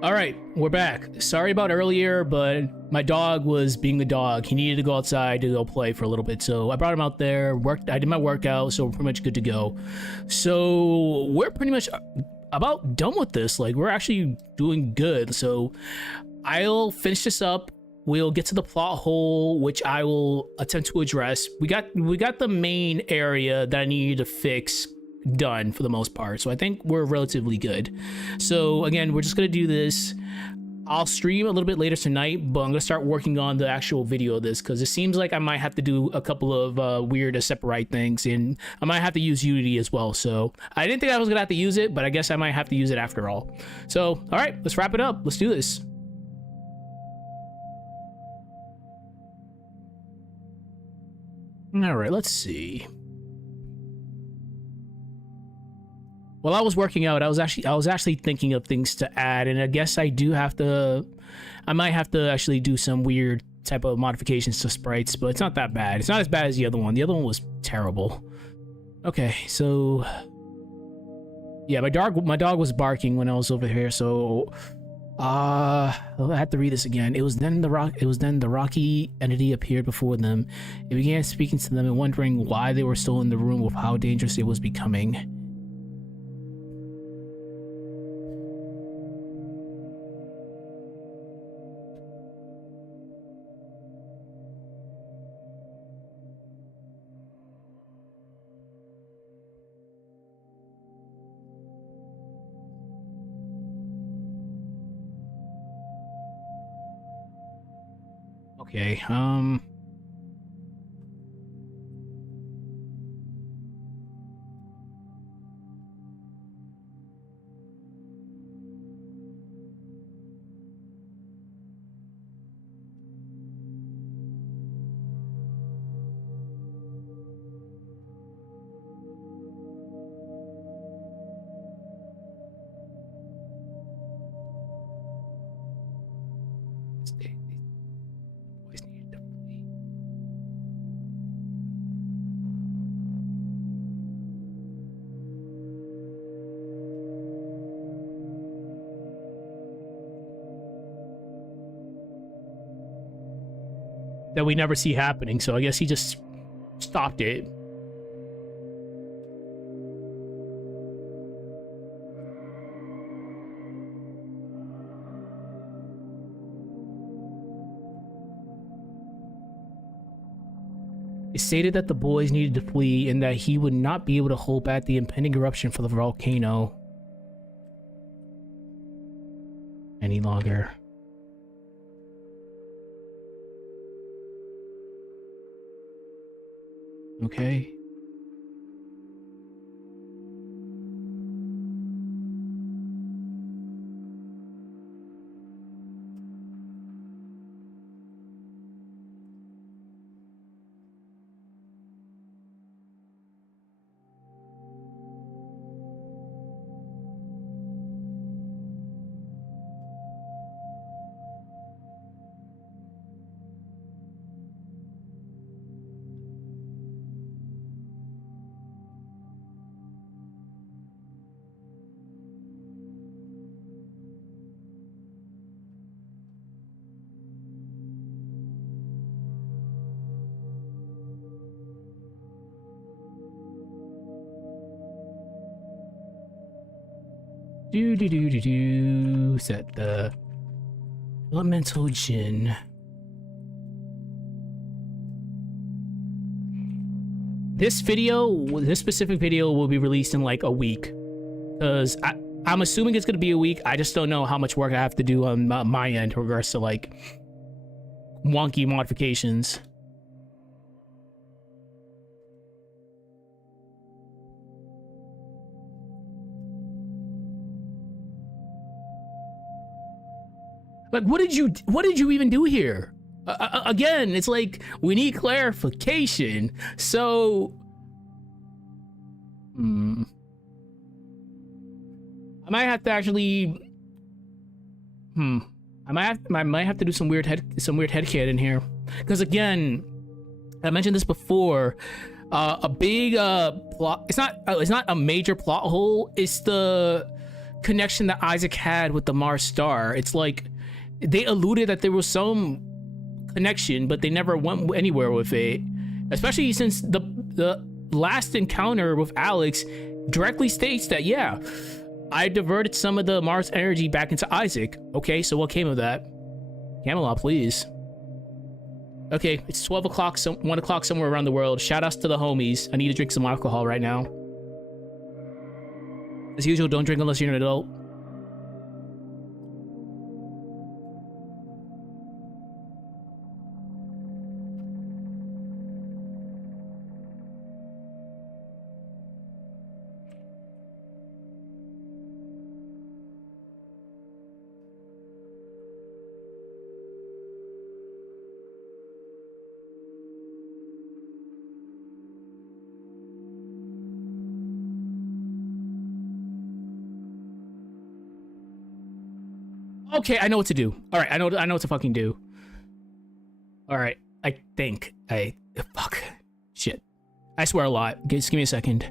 All right, we're back. Sorry about earlier, but my dog was being the dog. He needed to go outside to go play for a little bit, so I brought him out there. I did my workout, so we're pretty much good to go. So we're pretty much about done with this. Like, we're actually doing good. So I'll finish this up. We'll get to the plot hole, which I will attempt to address. We got the main area that I needed to fix done for the most part, so I think we're relatively good. So again, we're just gonna do this. I'll stream a little bit later tonight, but I'm gonna start working on the actual video of this because it seems like I might have to do a couple of weird separate things, and I might have to use Unity as well. So I didn't think I was gonna have to use it, but I guess I might have to use it after all. So all right, let's wrap it up. Let's do this. All right, let's see. While I was working out, I was actually thinking of things to add, and I guess I might have to actually do some weird type of modifications to sprites, but it's not that bad. It's not as bad as the other one. The other one was terrible. Okay, so yeah, my dog was barking when I was over here, so I had to read this again. It was then the rocky entity appeared before them. It began speaking to them and wondering why they were still in the room with how dangerous it was becoming. Okay, that we never see happening, so I guess he just stopped it. It stated that the boys needed to flee and that he would not be able to hold back the impending eruption for the volcano any longer. Okay. Set the elemental gin. This specific video will be released in like a week, because I'm assuming it's gonna be a week. I just don't know how much work I have to do on my end in regards to like wonky modifications. Like, what did you even do here? Again, it's like, we need clarification. So, I might have to actually, I might have to do some weird headcanon here, because again, I mentioned this before. A big plot. It's not a major plot hole. It's the connection that Isaac had with the Mars star. It's like they alluded that there was some connection, but they never went anywhere with it. Especially since the last encounter with Alex directly states that, yeah, I diverted some of the Mars energy back into Isaac. Okay, so what came of that? Camelot, please. Okay, it's 12 o'clock, 1 o'clock somewhere around the world. Shout outs to the homies. I need to drink some alcohol right now. As usual, don't drink unless you're an adult. Okay, I know what to do. All right, I know what to fucking do. All right, I think fuck, shit. I swear a lot. Just give me a second.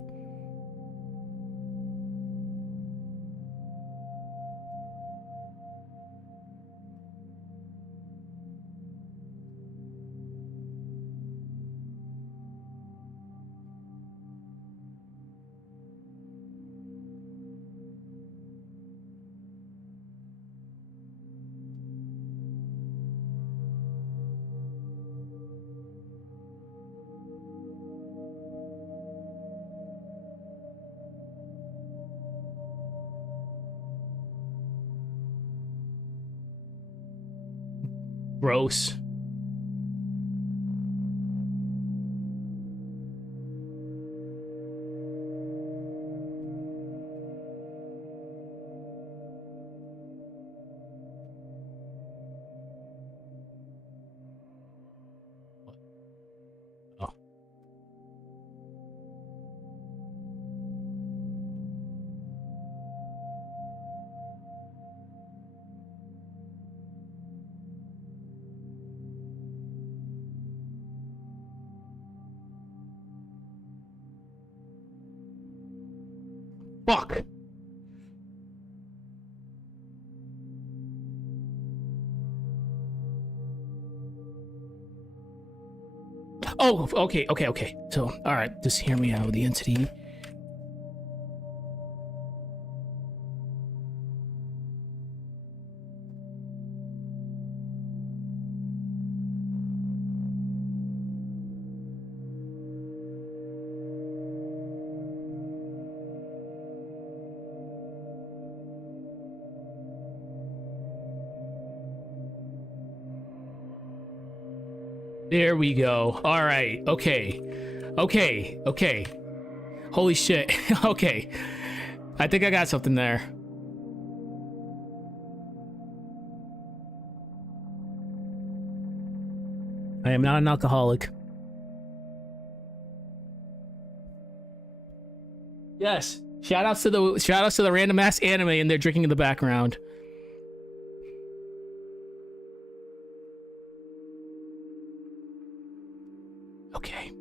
Gross. Oh. Fuck. Oh, okay. So, all right, just hear me out. The entity. There we go. All right. Okay. Holy shit. Okay. I think I got something there. I am not an alcoholic. Yes. Shout outs to the random ass anime and they're drinking in the background. Okay.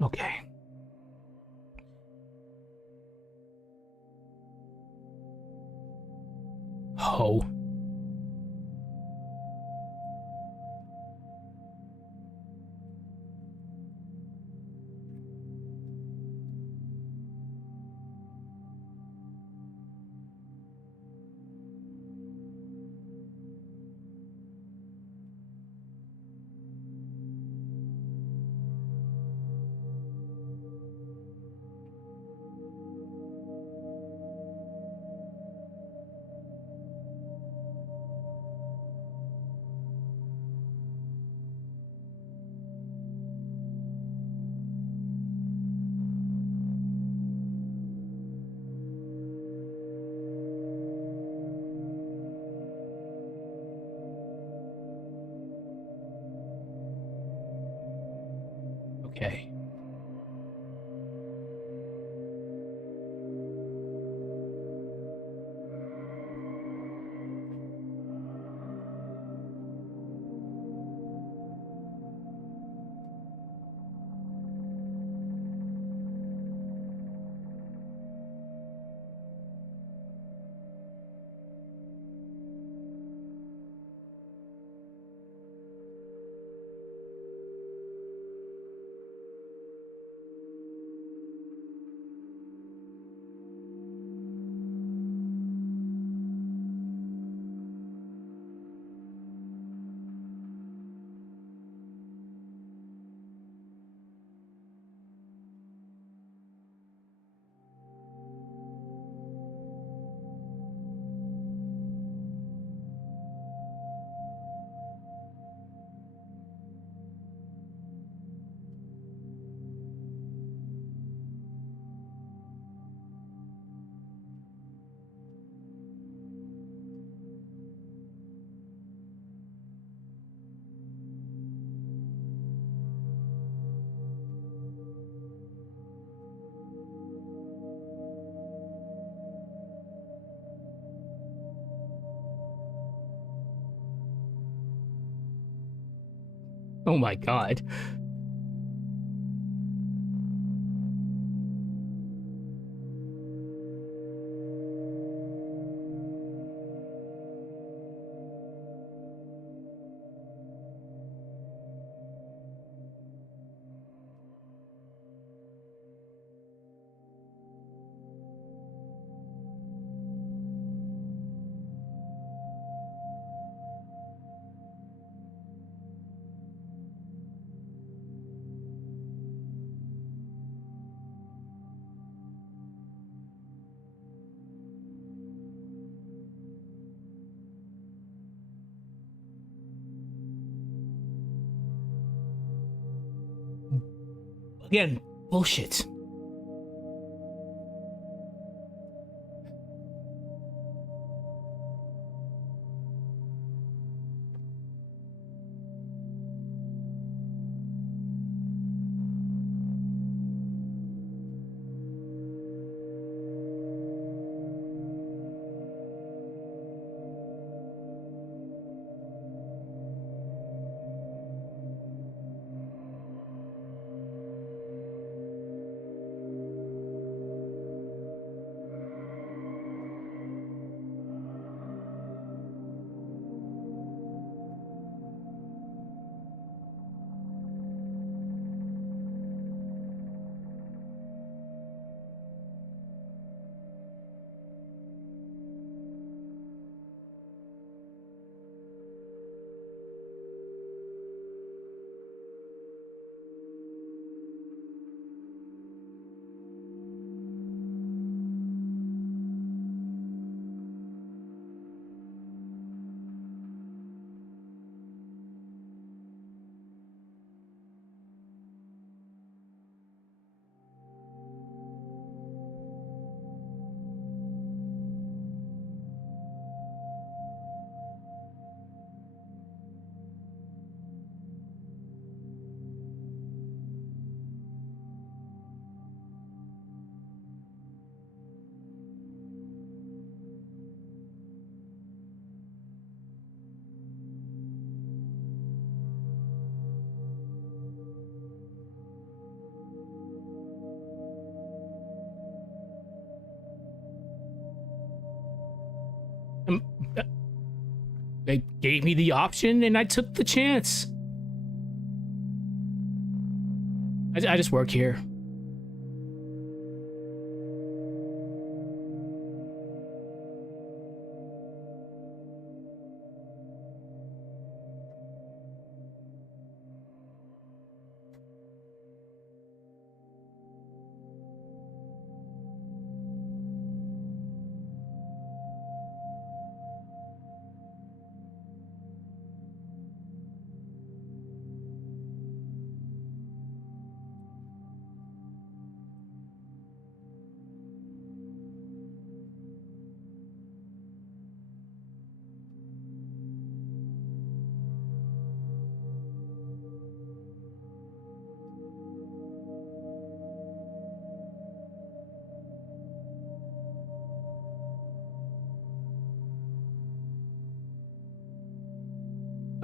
Okay. Oh. Okay. Oh my god. Again, bullshit. Um, They gave me the option and I took the chance. I just work here.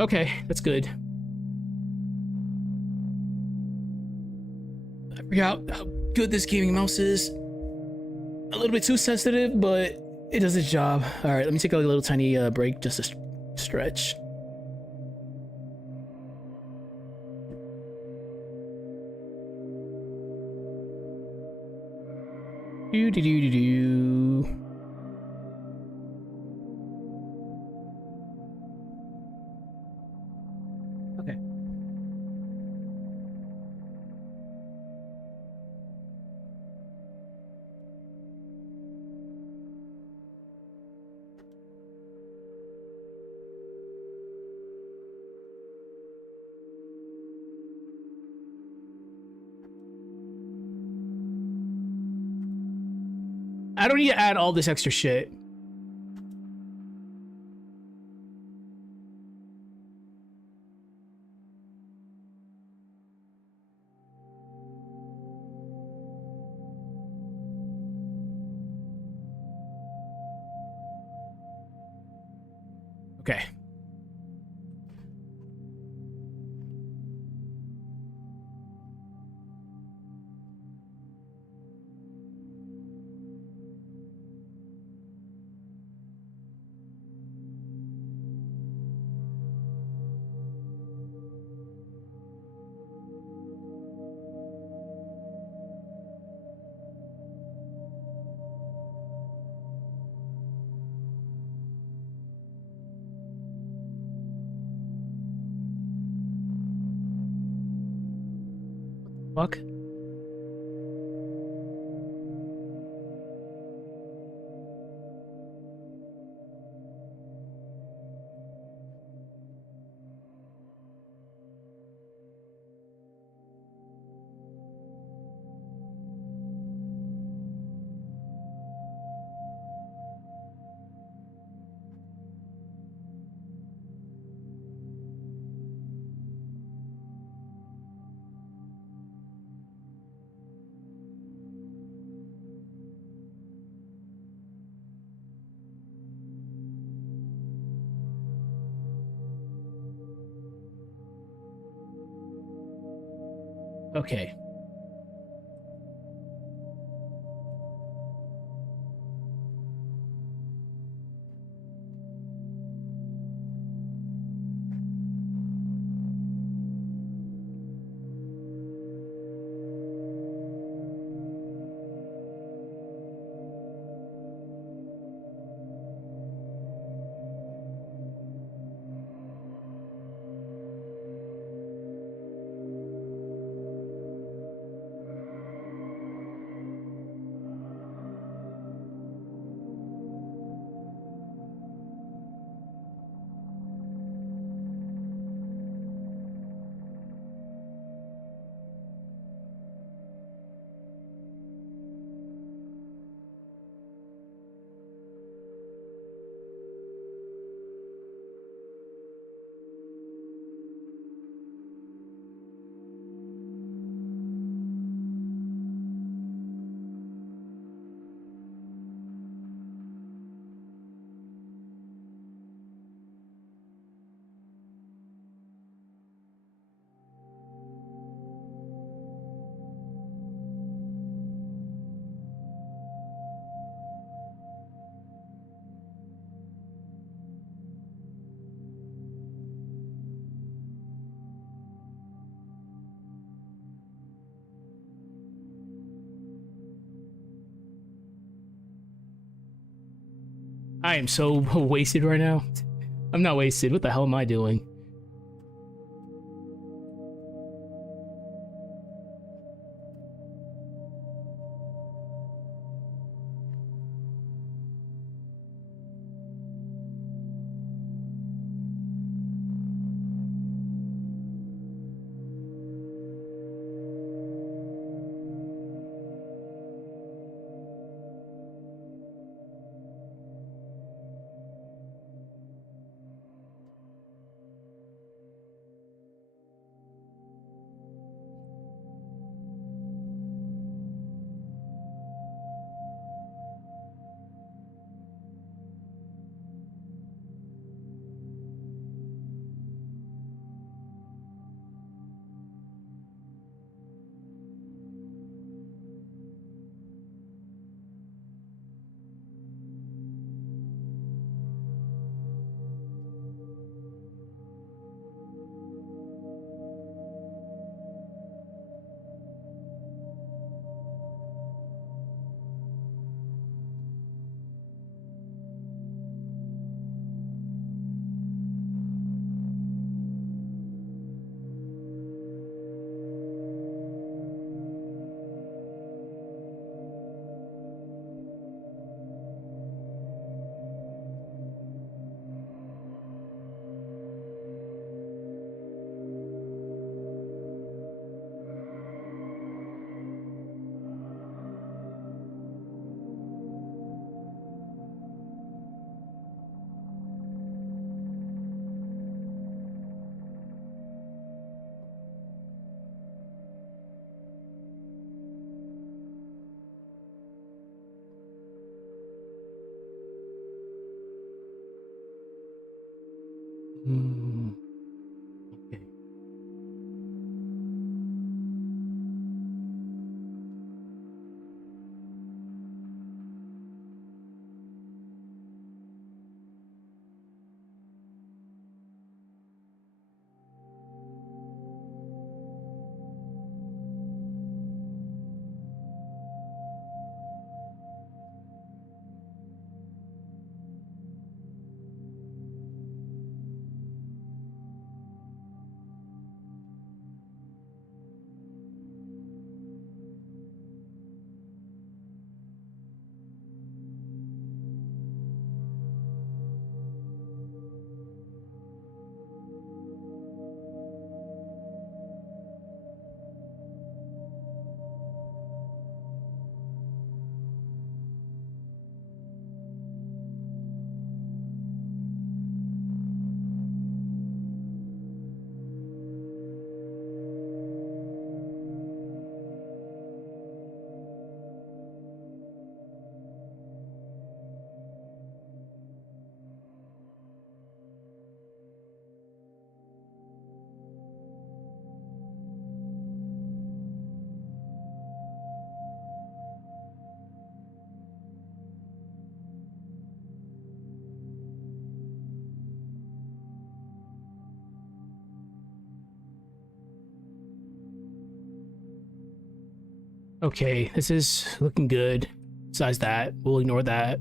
Okay, that's good. I forgot how good this gaming mouse is. A little bit too sensitive, but it does its job. All right, let me take a little tiny break just to stretch. Do do do do do. Okay. I don't need to add all this extra shit. Okay. Fuck. Okay. I am so wasted right now. I'm not wasted. What the hell am I doing? Okay, this is looking good. Besides that, we'll ignore that.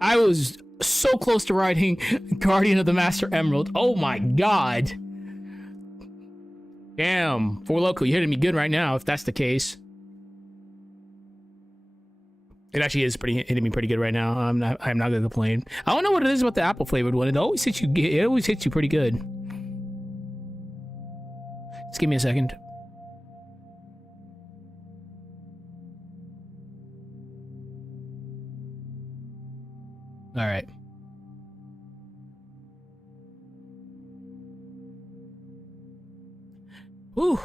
I was so close to writing Guardian of the Master Emerald. Oh my god. Damn. For Loco, you're hitting me good right now, if that's the case. It actually is hitting me pretty good right now. I'm not gonna complain. I don't know what it is about the apple flavored one. It always hits you pretty good. Just give me a second. All right. Whew.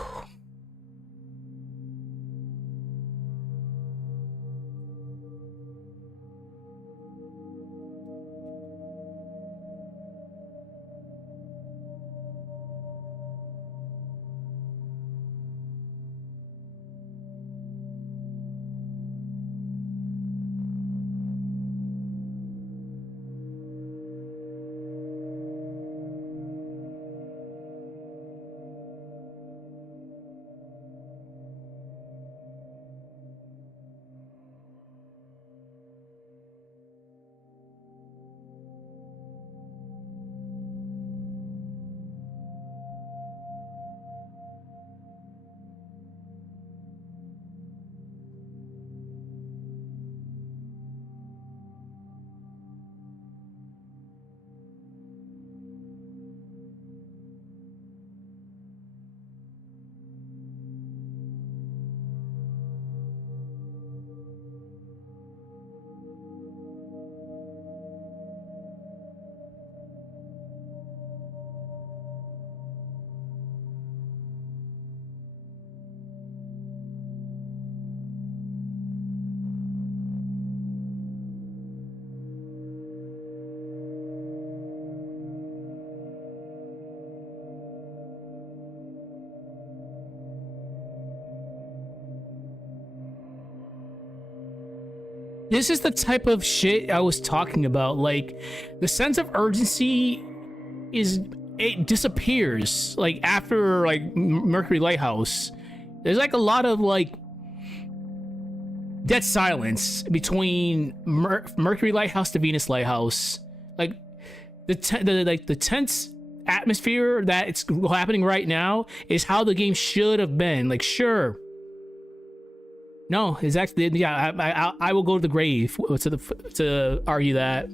This is the type of shit I was talking about. Like, the sense of urgency it disappears. Like, after, like, Mercury Lighthouse. There's, like, a lot of, like, dead silence between Mercury Lighthouse to Venus Lighthouse. Like, the tense atmosphere that it's happening right now is how the game should have been. Like, sure. No, it's actually, yeah, I will go to the grave to argue that.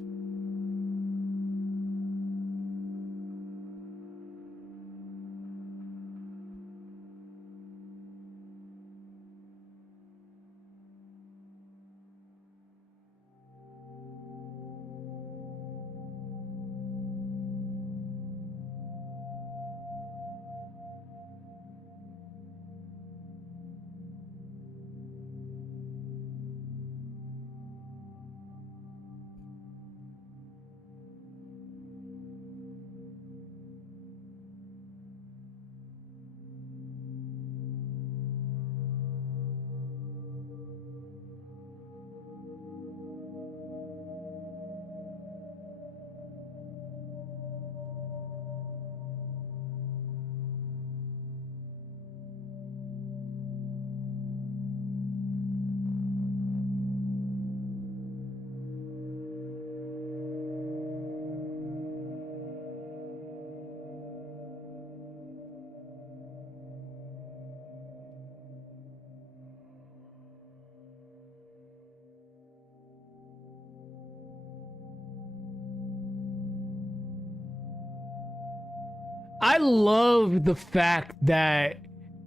I love the fact that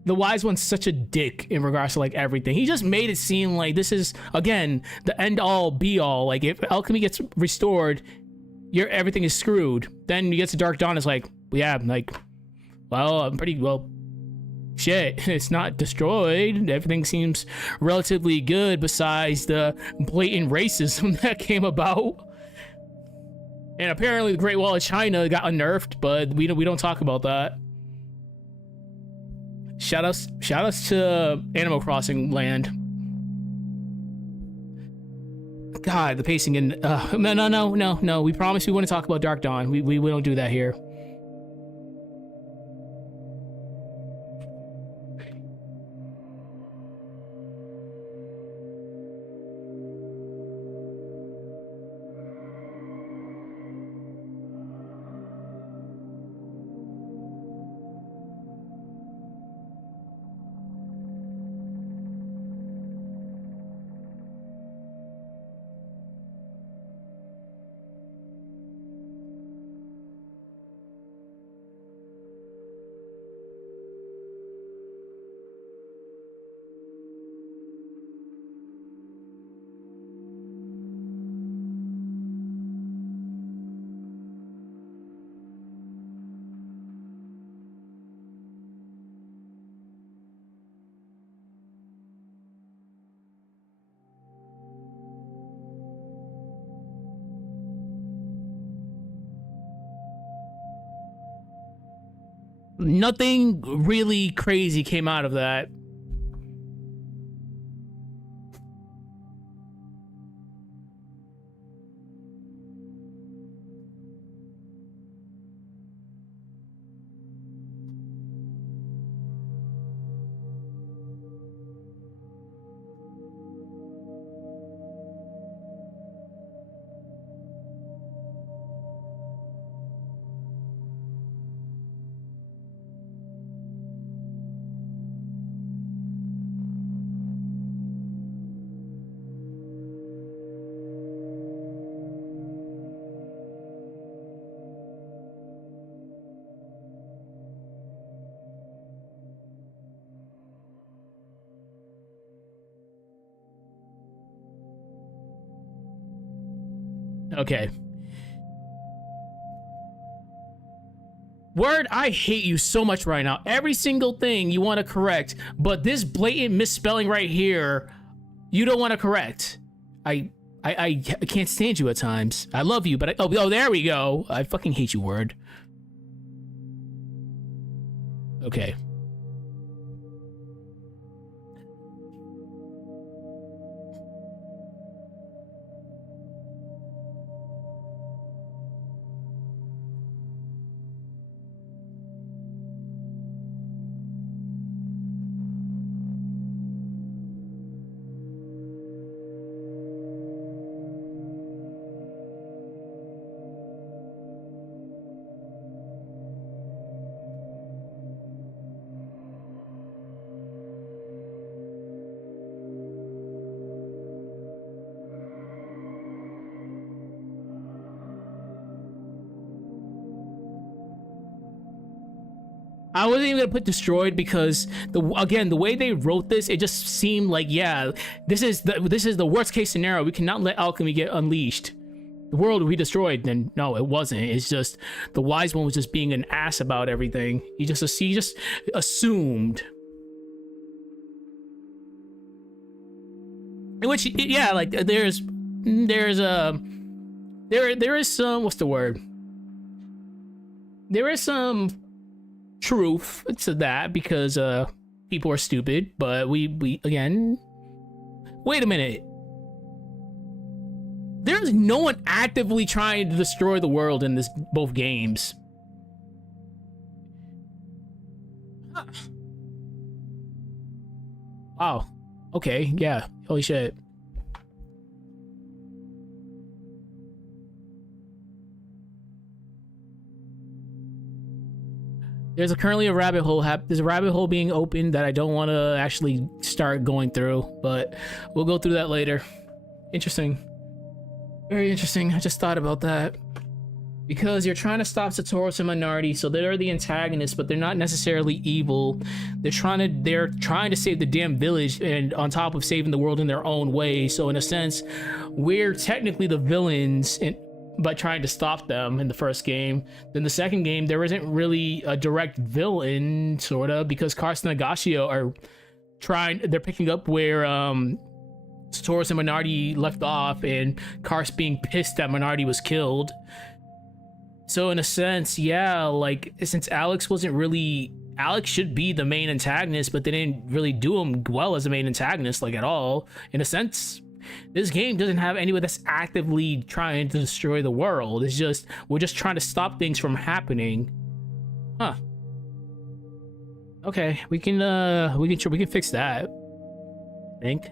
the wise one's such a dick in regards to like everything. He just made it seem like this is again the end all be all. Like if alchemy gets restored, everything is screwed. Then you get to Dark Dawn, it's like, yeah, like, well, I'm pretty well. Shit, it's not destroyed. Everything seems relatively good besides the blatant racism that came about. And apparently the Great Wall of China got unnerfed, but we don't talk about that. Shout outs to Animal Crossing land. God, the pacing in no. We promised we wouldn't talk about Dark Dawn. We don't do that here. Nothing really crazy came out of that. Okay. Word, I hate you so much right now. Every single thing you want to correct, but this blatant misspelling right here, you don't want to correct. I can't stand you at times. I love you, but oh, there we go. I fucking hate you, Word. Okay. I wasn't even gonna put destroyed because the way they wrote this, it just seemed like, yeah, this is the worst case scenario. We cannot let alchemy get unleashed. The world will be destroyed. Then no, it wasn't. It's just the wise one was just being an ass about everything. He just assumed. In which, yeah, like there is some, what's the word? There is some truth to that because people are stupid, but we again, wait a minute, there's no one actively trying to destroy the world in this both games. Huh. Wow, okay, yeah, holy shit. There's currently a rabbit hole. There's a rabbit hole being opened that I don't want to actually start going through, but we'll go through that later. Interesting. Very interesting. I just thought about that. because you're trying to stop Satoru's and Minardi, so they're the antagonists, but they're not necessarily evil. They're trying to save the damn village, and on top of saving the world in their own way. So in a sense, we're technically the villains by trying to stop them in the first game. Then the second game, there isn't really a direct villain, sorta, because Karst and Nagashio are they're picking up where Satoru and Minardi left off, and Karst being pissed that Minardi was killed. So in a sense, yeah, like, since Alex should be the main antagonist, but they didn't really do him well as a main antagonist, like, at all. In a sense, this game doesn't have anyone that's actively trying to destroy the world. It's just, we're just trying to stop things from happening. Huh. Okay, we can fix that, I think.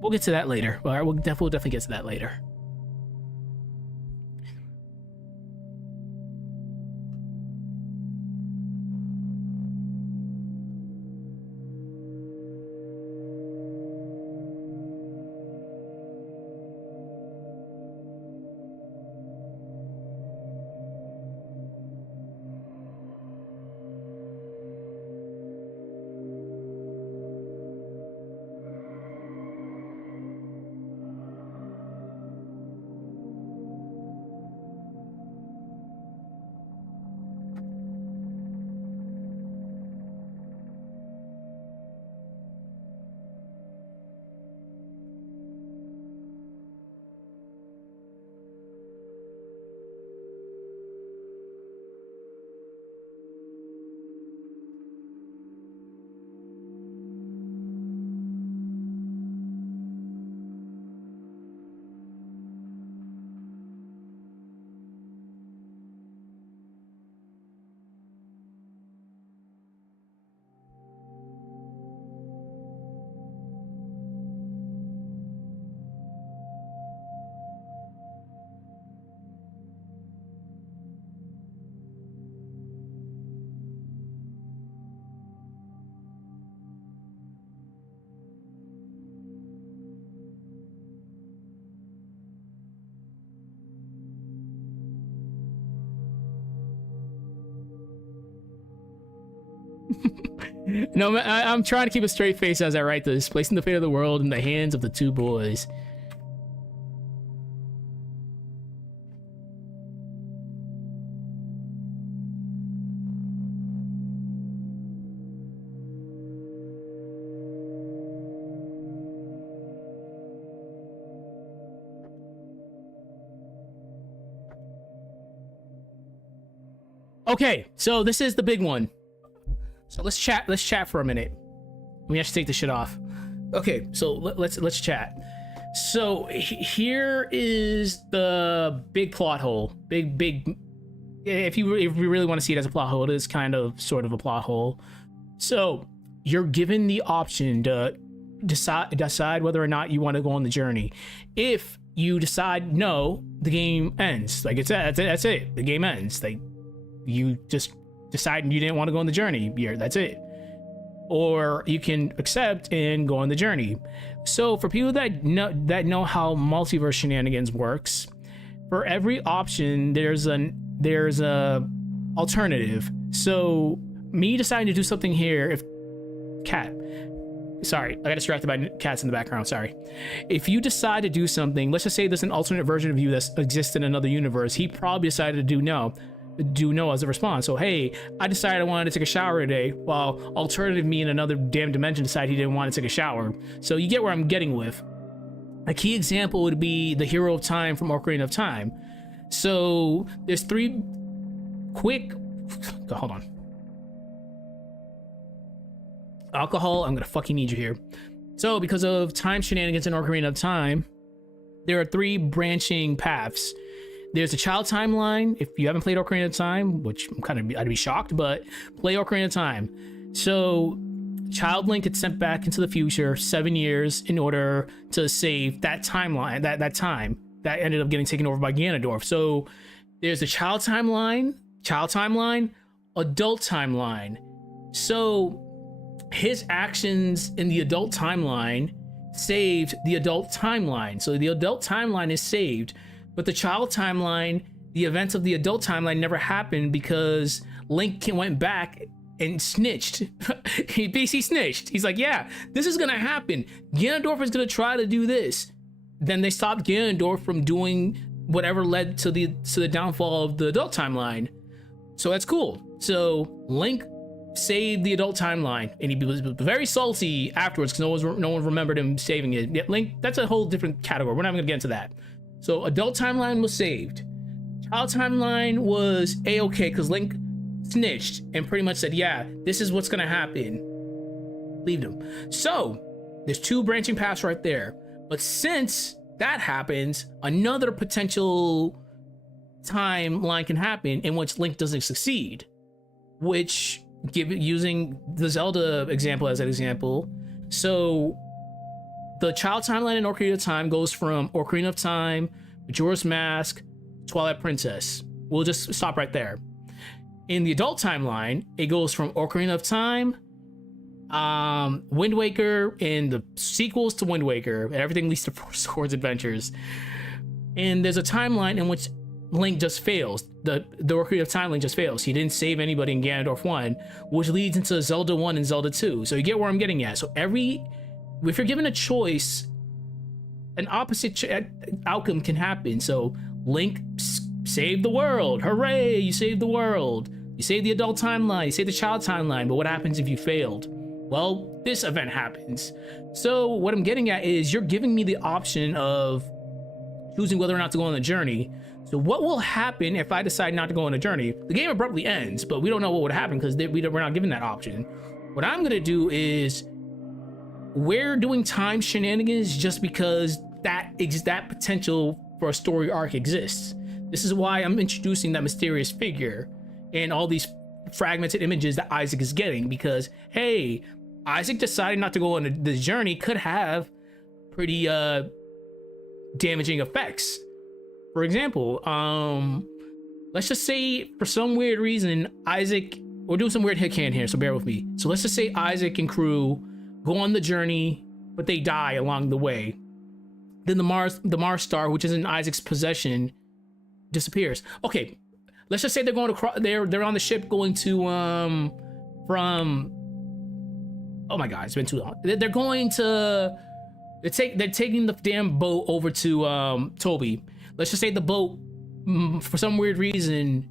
We'll get to that later. All right, we'll definitely get to that later. No, I'm trying to keep a straight face as I write this, placing the fate of the world in the hands of the two boys. Okay, so this is the big one. So let's chat for a minute. We have to take this shit off. Okay, so let's chat. So here is the big plot hole. Big. If you really want to see it as a plot hole, it is kind of sort of a plot hole. So you're given the option to decide whether or not you want to go on the journey. If you decide no, the game ends. Like, that's it. The game ends. Like, you just decide you didn't want to go on the journey. That's it. Or you can accept and go on the journey. So for people that know how multiverse shenanigans works, for every option there's a alternative. So me deciding to do something here, sorry, I got distracted by cats in the background, sorry. If you decide to do something, let's just say there's an alternate version of you that exists in another universe, he probably decided to do no as a response. So hey, I decided I wanted to take a shower today, while alternative me in another damn dimension decided he didn't want to take a shower. So you get where I'm getting with. A key example would be the Hero of Time from Ocarina of Time. So there's three quick... Hold on. Alcohol, I'm gonna fucking need you here. So because of time shenanigans in Ocarina of Time, there are three branching paths. There's a child timeline. If you haven't played Ocarina of Time, which I'd be shocked, but play Ocarina of Time. So Child Link gets sent back into the future 7 years in order to save that timeline, that time that ended up getting taken over by Ganondorf. So there's a child timeline, adult timeline. So his actions in the adult timeline saved the adult timeline. So the adult timeline is saved. But the child timeline, the events of the adult timeline never happened because Link went back and snitched. He basically snitched. He's like, yeah, this is gonna happen. Ganondorf is gonna try to do this. Then they stopped Ganondorf from doing whatever led to the downfall of the adult timeline. So that's cool. So Link saved the adult timeline, and he was very salty afterwards because no one remembered him saving it. Yeah, Link, that's a whole different category. We're not gonna get into that. So adult timeline was saved. Child timeline was a-okay because Link snitched and pretty much said, yeah, this is what's gonna happen. Leave them. So there's two branching paths right there. But since that happens, another potential timeline can happen in which Link doesn't succeed, which, using the Zelda example as an example, so the child timeline in Ocarina of Time goes from Ocarina of Time, Majora's Mask, Twilight Princess. We'll just stop right there. In the adult timeline, it goes from Ocarina of Time, Wind Waker, and the sequels to Wind Waker, and everything leads to Four Swords Adventures. And there's a timeline in which Link just fails. The Ocarina of Time Link just fails. He didn't save anybody in Ganondorf 1, which leads into Zelda 1 and Zelda 2. So you get where I'm getting at. So if you're given a choice, an opposite outcome can happen. So Link saved the world. Hooray, you saved the world. You saved the adult timeline, you saved the child timeline, but what happens if you failed? Well, this event happens. So what I'm getting at is you're giving me the option of choosing whether or not to go on the journey. So what will happen if I decide not to go on a journey? The game abruptly ends, but we don't know what would happen because we're not given that option. What I'm gonna do is, we're doing time shenanigans just because that potential for a story arc exists. This is why I'm introducing that mysterious figure and all these fragmented images that Isaac is getting, because hey, Isaac deciding not to go on this journey could have pretty damaging effects. For example, let's just say for some weird reason Isaac, we're doing some weird hick-hand here, so bear with me. So let's just say Isaac and crew go on the journey, but they die along the way. Then the Mars star, which is in Isaac's possession, disappears. Okay, let's just say they're going to they're on the ship going to from, oh my god, it's been too long. They're going to they're taking the damn boat over to Toby. Let's just say the boat, for some weird reason,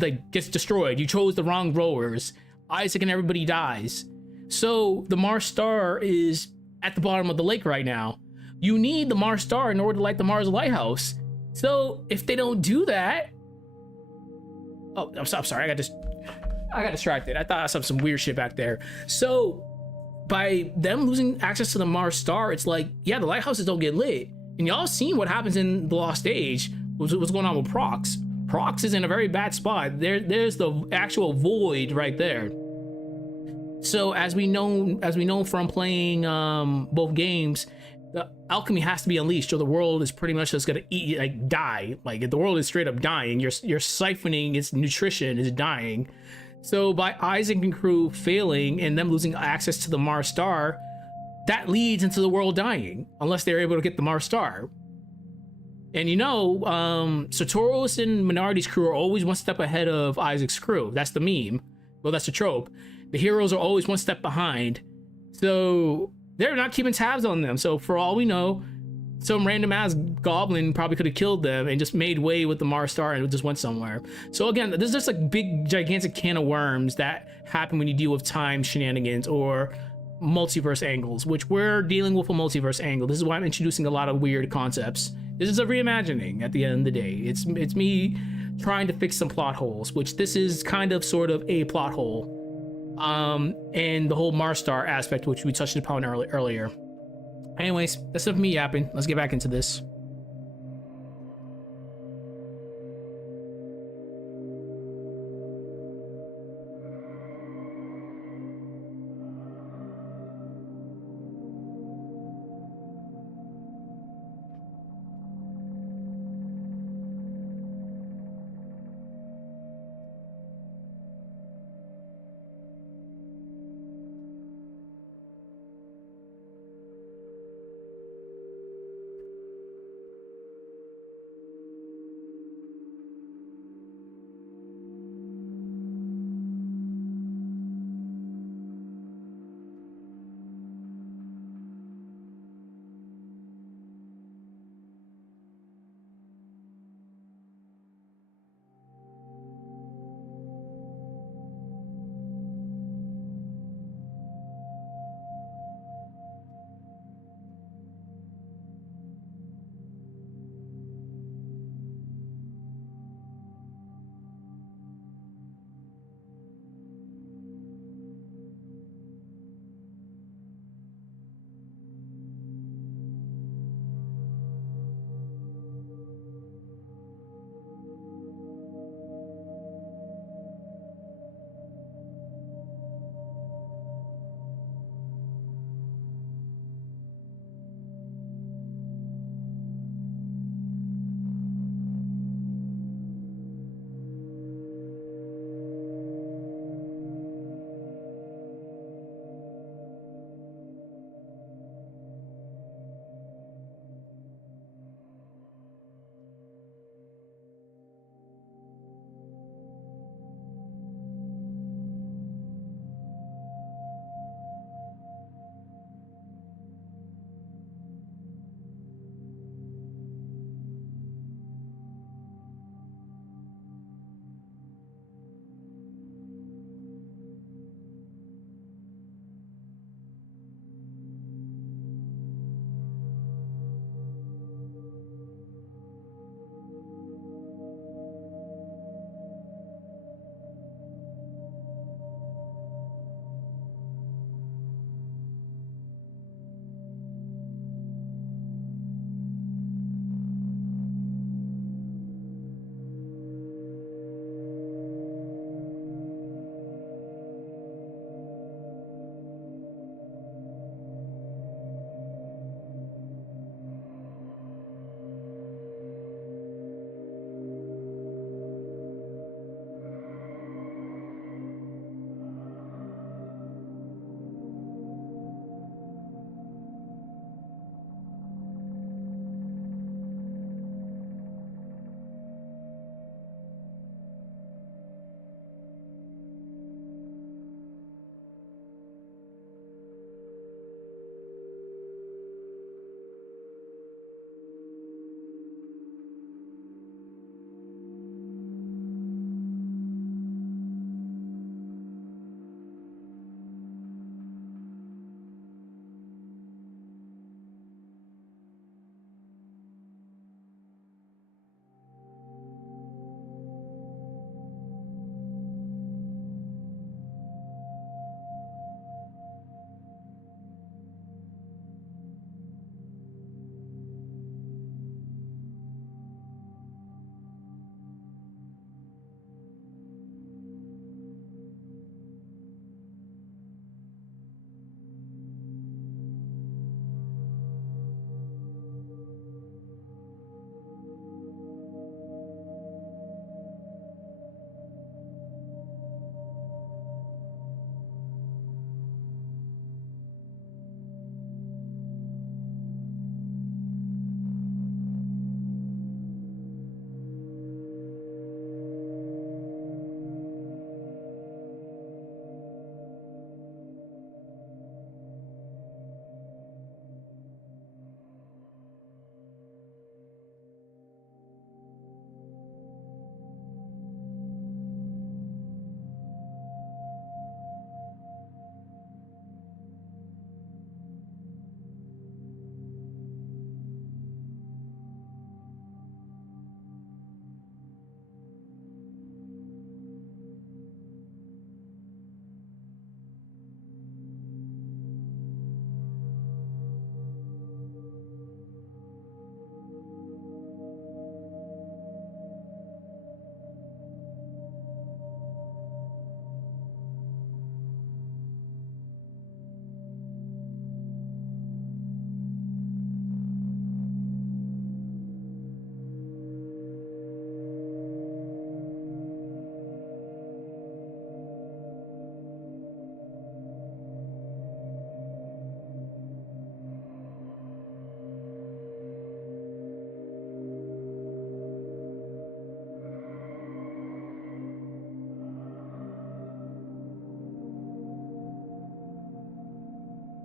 like, gets destroyed. You chose the wrong rowers. Isaac and everybody dies. So the Mars star is at the bottom of the lake right now. You need the Mars star in order to light the Mars lighthouse. So if they don't do that, oh, I'm sorry, I got distracted. I thought I saw some weird shit back there. So by them losing access to the Mars star, it's like, yeah, the lighthouses don't get lit. And y'all seen what happens in the Lost Age, what's going on with Prox. Prox is in a very bad spot. There's the actual void right there. So as we know from playing both games, the alchemy has to be unleashed, or the world is pretty much just gonna die. Like, the world is straight up dying. You're siphoning its nutrition, is dying. So by Isaac and crew failing and them losing access to the Mars star, that leads into the world dying unless they're able to get the Mars star. And Satoru's and Minardi's crew are always one step ahead of Isaac's crew. That's the meme. Well, that's the trope. The heroes are always one step behind. So they're not keeping tabs on them. So for all we know, some random ass goblin probably could have killed them and just made way with the Mars star and it just went somewhere. So again, this is just like big gigantic can of worms that happen when you deal with time shenanigans or multiverse angles, which we're dealing with a multiverse angle. This is why I'm introducing a lot of weird concepts. This is a reimagining at the end of the day. It's me trying to fix some plot holes, which this is kind of sort of a plot hole. And the whole Mars star aspect, which we touched upon earlier. Anyways, that's enough of me yapping. Let's get back into this.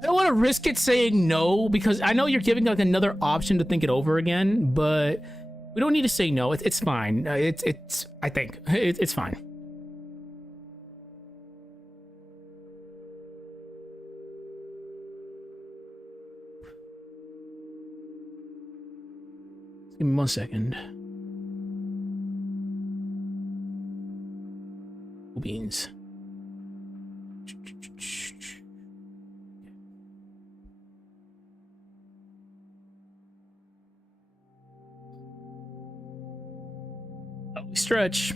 I don't want to risk it saying no because I know you're giving like another option to think it over again, but we don't need to say no. It's fine. It's I think it's fine. Give me 1 second. Beans. Stretch.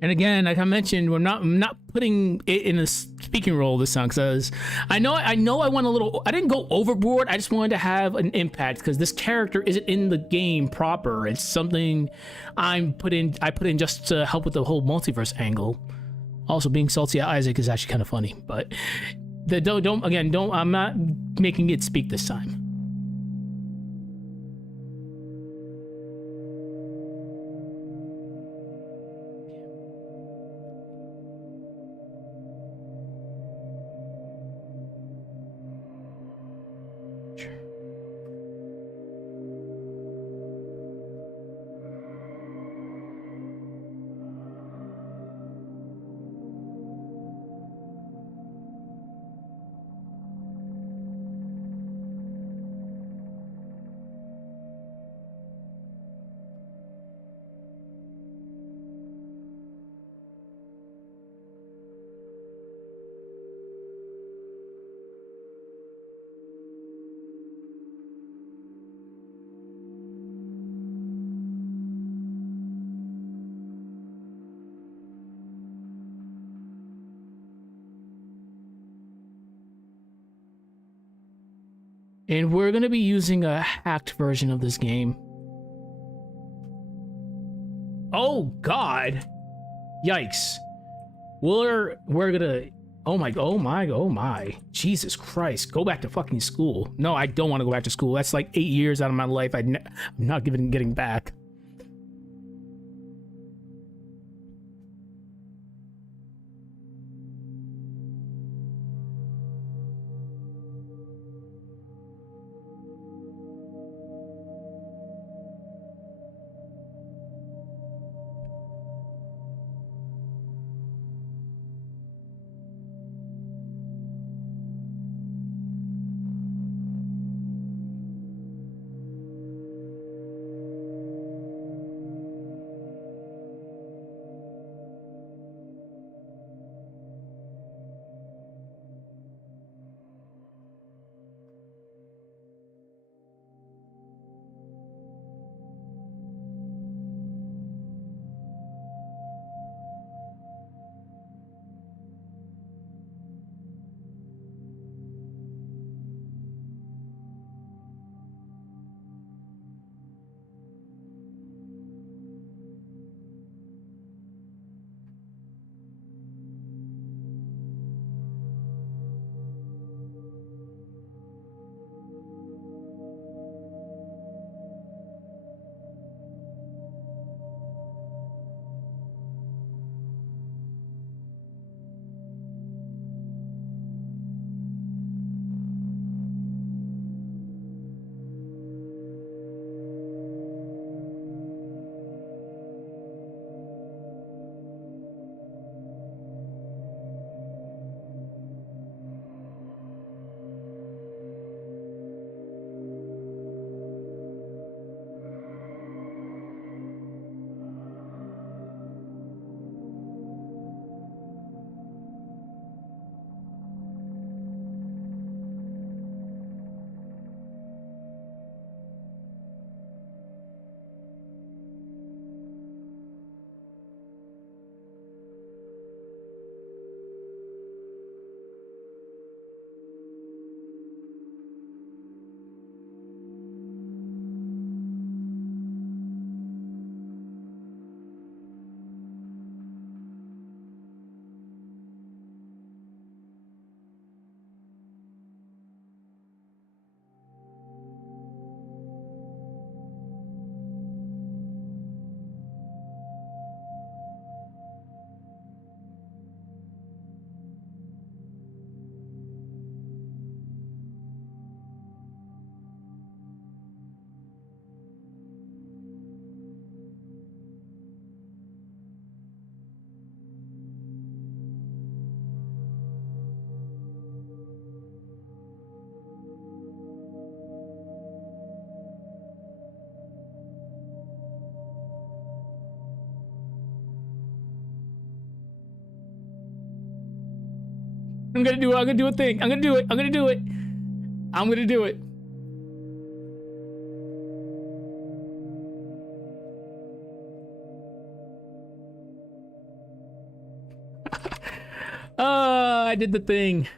And again, like I mentioned, I'm not putting it in a speaking role this time because I know I went a little. I didn't go overboard. I just wanted to have an impact because this character isn't in the game proper. It's something I put in just to help with the whole multiverse angle. Also, being salty at Isaac is actually kind of funny, but don't. I'm not making it speak this time. And we're going to be using a hacked version of this game. Oh, God. Yikes. We're going to... Oh my. Jesus Christ. Go back to fucking school. No, I don't want to go back to school. That's like 8 years out of my life I'm not getting back. I'm gonna do it. I'm gonna do a thing. I'm gonna do it. I'm gonna do it. I'm gonna do it. I did the thing.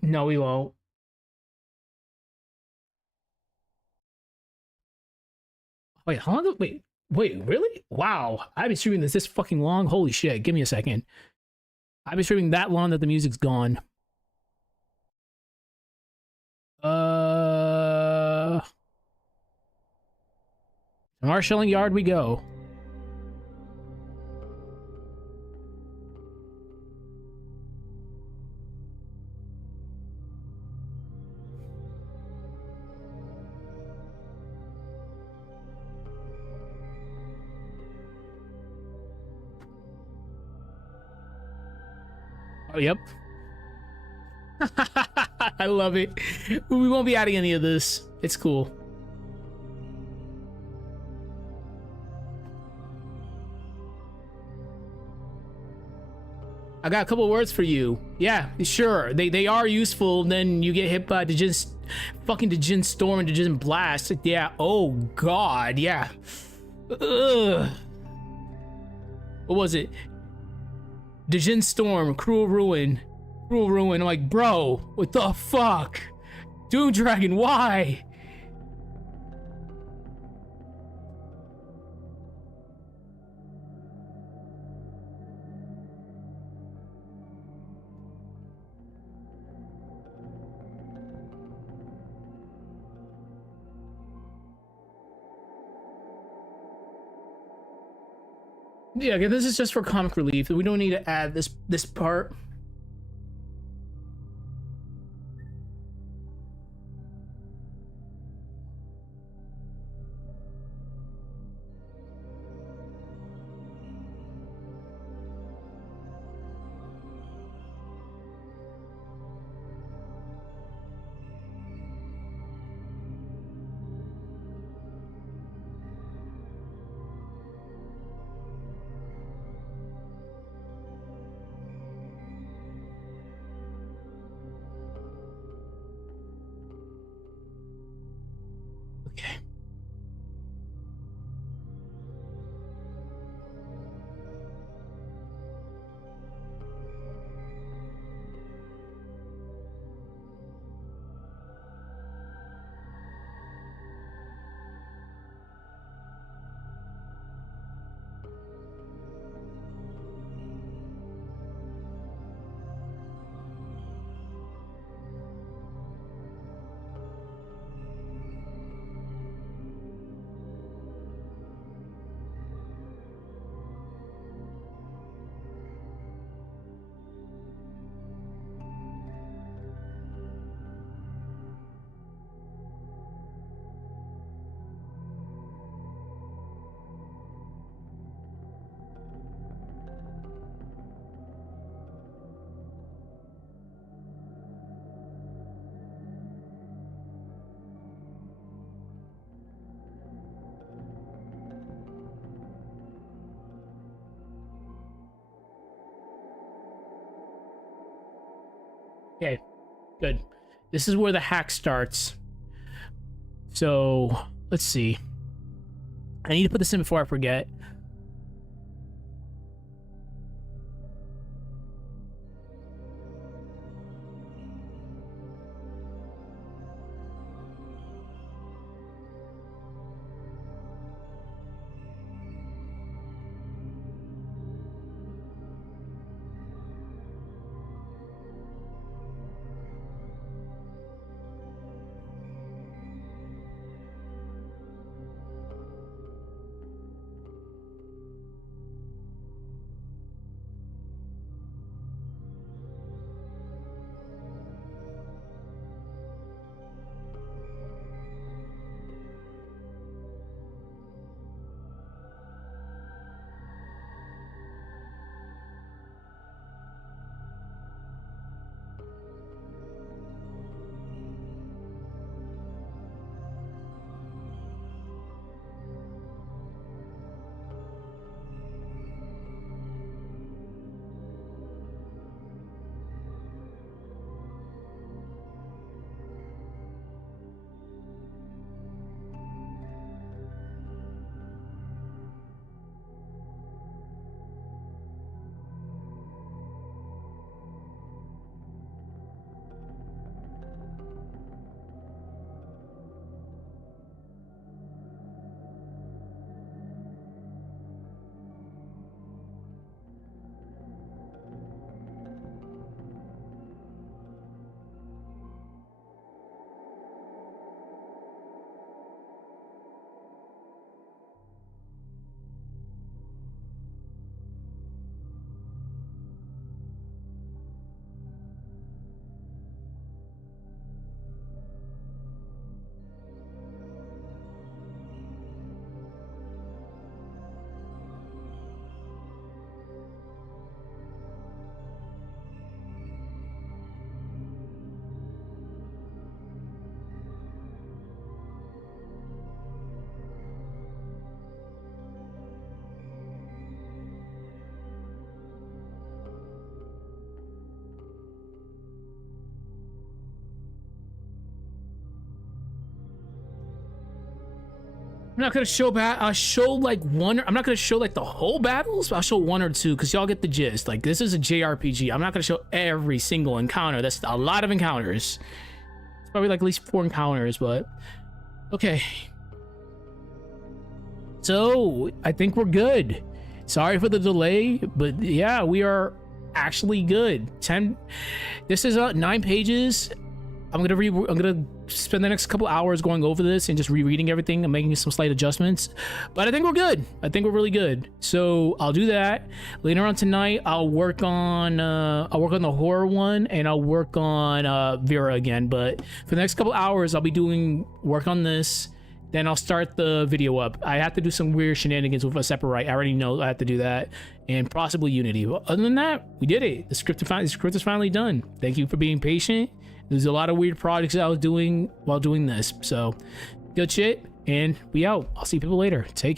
No, we won't. Wait, how long? Wait, really? Wow, I've been streaming this fucking long. Holy shit! Give me a second. I've been streaming that long that the music's gone. Marshalling yard we go. Oh, yep. I love it. We won't be adding any of this. It's cool. I got a couple words for you. Yeah, sure. They are useful. Then you get hit by fucking Djinn Storm and Djinn Blast. Yeah. Oh God. Yeah. Ugh. What was it? Djinn Storm, Cruel Ruin. Cruel Ruin. I'm like, bro, what the fuck? Doom Dragon, why? Yeah, okay, this is just for comic relief. We don't need to add this part. Okay. Okay, good. This is where the hack starts. So, let's see. I need to put this in before I forget. I'm not gonna show I'll show like one. I'm not gonna show like the whole battles, but I'll show one or two because y'all get the gist. Like, this is a JRPG. I'm not gonna show every single encounter. That's a lot of encounters. It's probably like at least 4 encounters, but okay. So I think we're good. Sorry for the delay, but yeah, we are actually good. This is 9 pages. I'm gonna spend the next couple hours going over this and just rereading everything and making some slight adjustments. But I think we're good. I think we're really good. So I'll do that later on tonight. I'll work on the horror one, and I'll work on Vera again. But for the next couple hours, I'll be doing work on this. Then I'll start the video up. I have to do some weird shenanigans with a separate write. I already know I have to do that, and possibly Unity. But other than that, we did it. The script is finally done. Thank you for being patient. There's a lot of weird projects I was doing while doing this. So good shit, and we out. I'll see people later. Take care.